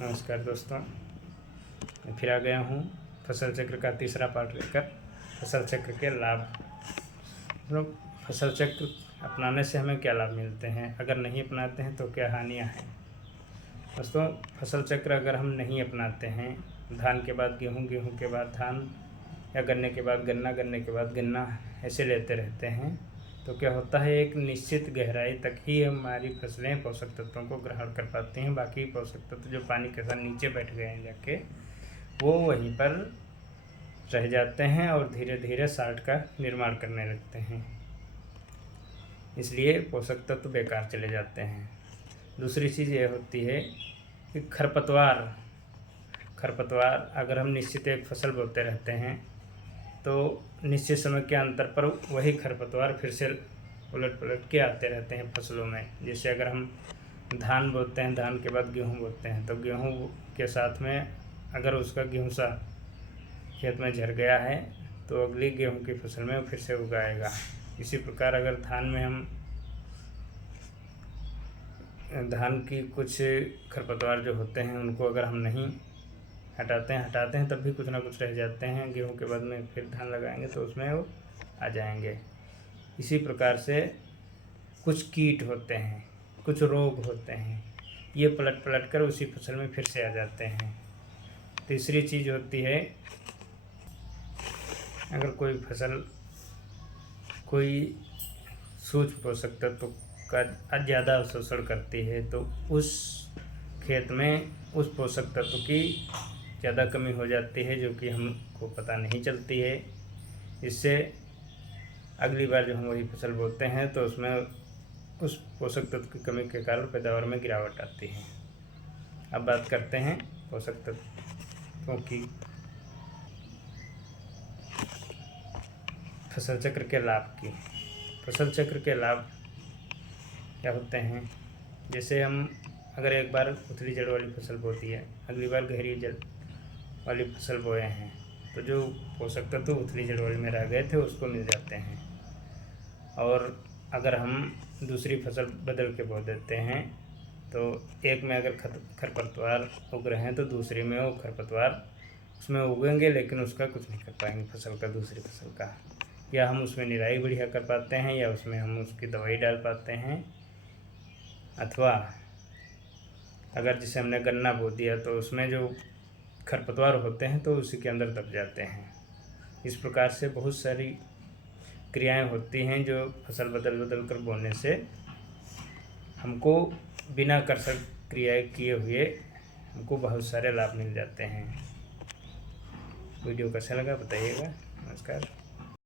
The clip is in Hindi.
नमस्कार दोस्तों, मैं फिर आ गया हूँ फसल चक्र का तीसरा पार्ट लेकर। फसल चक्र के लाभ, मतलब फसल चक्र अपनाने से हमें क्या लाभ मिलते हैं, अगर नहीं अपनाते हैं तो क्या हानियाँ हैं। दोस्तों, फसल चक्र अगर हम नहीं अपनाते हैं, धान के बाद गेहूँ, गेहूँ के बाद धान, या गन्ने के बाद गन्ना, गन्ने के बाद गन्ना, ऐसे लेते रहते हैं, तो क्या होता है, एक निश्चित गहराई तक ही हमारी फसलें पोषक तत्वों को ग्रहण कर पाती हैं। बाकी पोषक तत्व जो पानी के साथ नीचे बैठ गए हैं जाके, वो वहीं पर रह जाते हैं और धीरे धीरे साल्ट का निर्माण करने लगते हैं। इसलिए पोषक तत्व बेकार चले जाते हैं। दूसरी चीज़ ये होती है कि खरपतवार अगर हम निश्चित एक फसल बोते रहते हैं तो निश्चित समय के अंतर पर वही खरपतवार फिर से उलट पलट के आते रहते हैं फसलों में। जैसे अगर हम धान बोते हैं, धान के बाद गेहूँ बोते हैं, तो गेहूँ के साथ में अगर उसका गेहूँ सा खेत में झड़ गया है तो अगली गेहूँ की फसल में फिर से उगाएगा। इसी प्रकार अगर धान की कुछ खरपतवार जो होते हैं उनको अगर हम नहीं हटाते हैं तब भी कुछ ना कुछ रह जाते हैं। गेहूं के बाद में फिर धान लगाएंगे तो उसमें वो आ जाएंगे। इसी प्रकार से कुछ कीट होते हैं, कुछ रोग होते हैं, ये पलट पलट कर उसी फसल में फिर से आ जाते हैं। तीसरी चीज़ होती है, अगर कोई फसल कोई सूक्ष्म पोषक तत्व का ज़्यादा अवशोषण करती है तो उस खेत में उस पोषक तत्व की ज़्यादा कमी हो जाती है, जो कि हमको पता नहीं चलती है। इससे अगली बार जब हम वही फसल बोते हैं तो उसमें उस पोषक तत्व की कमी के कारण पैदावार में गिरावट आती है। अब बात करते हैं पोषक तत्वों की। फसल चक्र के लाभ की। फसल चक्र के लाभ क्या होते हैं, जैसे हम अगर एक बार उथली जड़ वाली फसल बोती है, अगली बार गहरी जड़ वाली फसल बोए हैं, तो जो पोषक तत्व उथली जड़ वाली में रह गए थे उसको मिल जाते हैं। और अगर हम दूसरी फसल बदल के बो देते हैं तो एक में अगर खरपतवार उग रहे हैं तो दूसरी में वो खरपतवार उसमें उगेंगे लेकिन उसका कुछ नहीं कर पाएंगे फसल का, दूसरी फसल का। या हम उसमें निराई बढ़िया कर पाते हैं, या उसमें हम उसकी दवाई डाल पाते हैं, अथवा अगर जैसे हमने गन्ना बो दिया तो उसमें जो खरपतवार होते हैं तो उसी के अंदर दब जाते हैं। इस प्रकार से बहुत सारी क्रियाएं होती हैं जो फसल बदल बदल कर बोने से हमको बिना कर्षक क्रियाएं किए हुए हमको बहुत सारे लाभ मिल जाते हैं। वीडियो कैसा लगा बताइएगा। नमस्कार।